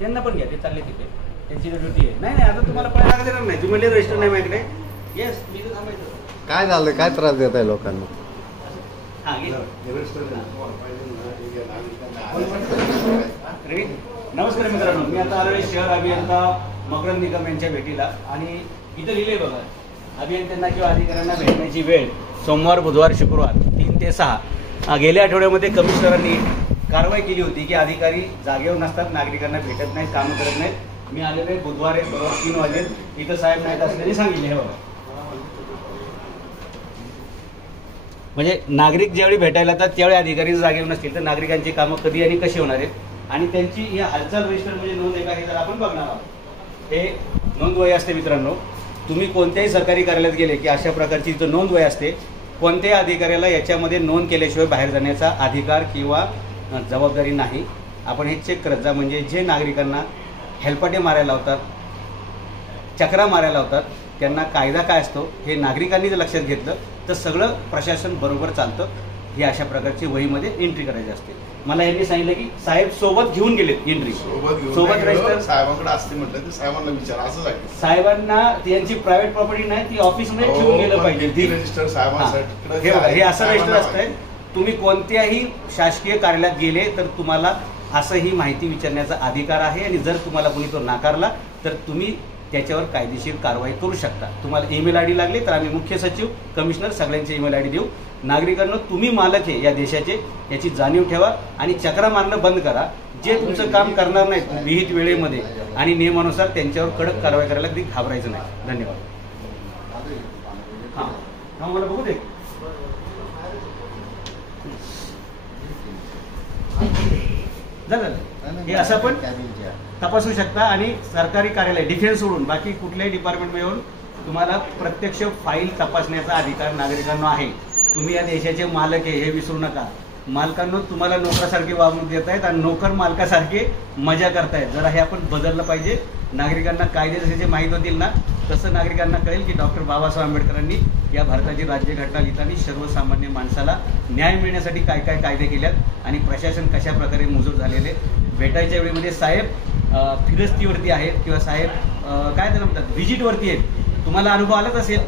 त्यांना पण घ्या, ते चालले तिथे, त्यांची ड्युटी आहे. नाही आता तुम्हाला पळायला देणार नाही, तुम्ही म्हणले रजिस्टर नाही माझ्याकडे. येस, मी तर थांबायचं. काय झालं, काय त्रास देत आहे लोकांना? नमस्कार मित्रांनो, मी आता आलोय शहर अभियंता मकरंद निकम यांच्या भेटीला. आणि इथं लिहिले बघा, अभियंत्यांना किंवा अधिकाऱ्यांना भेटण्याची वेळ सोमवार, बुधवार, शुक्रवार 3 ते 6. गेल्या आठवड्यामध्ये कमिशनरांनी कारवाई केली होती की अधिकारी जागेवर नसतात, नागरिकांना भेटत नाहीत, कामं करत नाहीत. मी आलेले बुधवार आहे, बरोबर 3 वाजेल, इथं साहेब नाहीत असल्याने सांगितले. हे बघा, म्हणजे नागरिक ज्यावेळी भेटायला येतात त्यावेळी अधिकारी जागेवर नसतील तर नागरिकांची कामं कधी आणि कशी होणार आहेत. आणि त्यांची ही हालचाल रजिस्टर म्हणजे नोंद आहे का हे जर आपण बघणार आहोत. हे नोंद वय असते मित्रांनो. तुम्ही कोणत्याही सरकारी कार्यालयात गेले की अशा प्रकारची इथं नोंद वय असते. कोणत्याही अधिकाऱ्याला याच्यामध्ये नोंद केल्याशिवाय बाहेर जाण्याचा अधिकार किंवा जबाबदारी नाही. आपण हे चेक करत जा. म्हणजे जे नागरिकांना हेलपाटे मारायला लावतात, चक्रा मारायला लावतात, त्यांना कायदा काय असतो हे नागरिकांनी जर लक्षात घेतलं तर सगळं प्रशासन बरोबर चालतं. ही अशा प्रकारची वहीमध्ये एंट्री करायची असते. मला यांनी सांगितलं की साहेब सोबत घेऊन गेलेत एंट्री, सोबत रजिस्टर साहेबांकडे असते म्हटलं तर साहेबांना विचार असं आहे. साहेबांना यांची प्रायव्हेट प्रॉपर्टी नाही, ती ऑफिसमध्ये ठेवून गेलं पाहिजे. रजिस्टर साहेबांसाठी हे असं रजिस्टर असतंय. तुम्ही कोणत्याही शासकीय कार्यालयात गेले तर तुम्हाला असं ही माहिती विचारण्याचा अधिकार आहे. आणि जर तुम्हाला कोणी तो नाकारला तर तुम्ही त्याच्यावर कायदेशीर कारवाई करू शकता. तुम्हाला ईमेल आयडी लागले तर आम्ही मुख्य सचिव, कमिशनर सगळ्यांचे ईमेल आयडी देऊ. नागरिकांना तुम्ही मालक आहे या देशाचे याची जाणीव ठेवा आणि चक्रा मारणं बंद करा. जे तुमचं काम करणार नाहीत विहित वेळेमध्ये आणि नियमानुसार त्यांच्यावर कडक कारवाई करायला कधी घाबरायचं नाही. धन्यवाद. हां मला बघू दे. झालं हे असं पण तपासू शकता. आणि सरकारी कार्यालय डिफेन्स सोडून बाकी कुठल्याही डिपार्टमेंटमध्ये येऊन तुम्हाला प्रत्यक्ष फाईल तपासण्याचा अधिकार नागरिकांना आहे. तुम्ही या देशाचे मालक आहे हे विसरू नका. मालकांना तुम्हाला नोकरासारखे वागणूक देत आहेत आणि नोकर मालकासारखे मजा करतायत. जरा हे आपण बदललं पाहिजे. नागरिकांना कायदे जसे माहीत होतील ना तसं नागरिकांना कळेल की डॉक्टर बाबासाहेब आंबेडकरांनी या भारताची राज्यघटना लिहिताना सर्वसामान्य माणसाला न्याय मिळण्यासाठी काय काय कायदे केल्यात आणि प्रशासन कशा प्रकारे मुजूर झालेले. भेटायच्या वेळेमध्ये साहेब फिरस्तीवरती आहेत किंवा साहेब काय त्याला म्हणतात व्हिजिटवरती आहेत. तुम्हाला अनुभव आलाच असेल.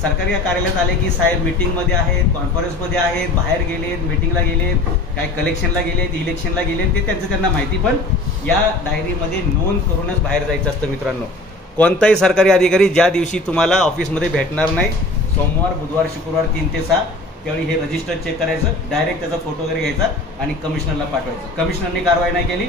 सरकारी कार्यालयात आले की साहेब मीटिंगमध्ये आहेत, कॉन्फरन्समध्ये आहेत, बाहेर गेलेत, मीटिंगला गेलेत, काय कलेक्शनला गेलेत, इलेक्शनला गेलेत, ते त्यांना माहिती. पण या डायरीमध्ये नोंद करूनच बाहेर जायचं असतं मित्रांनो. कोणताही सरकारी अधिकारी ज्या दिवशी तुम्हाला ऑफिसमध्ये भेटणार नाही, सोमवार, बुधवार, शुक्रवार 3 ते 6 त्यावेळी हे रजिस्टर चेक करायचं, डायरेक्ट त्याचा फोटो वगैरे घ्यायचा आणि कमिशनरला पाठवायचं. कमिशनरने कारवाई नाही केली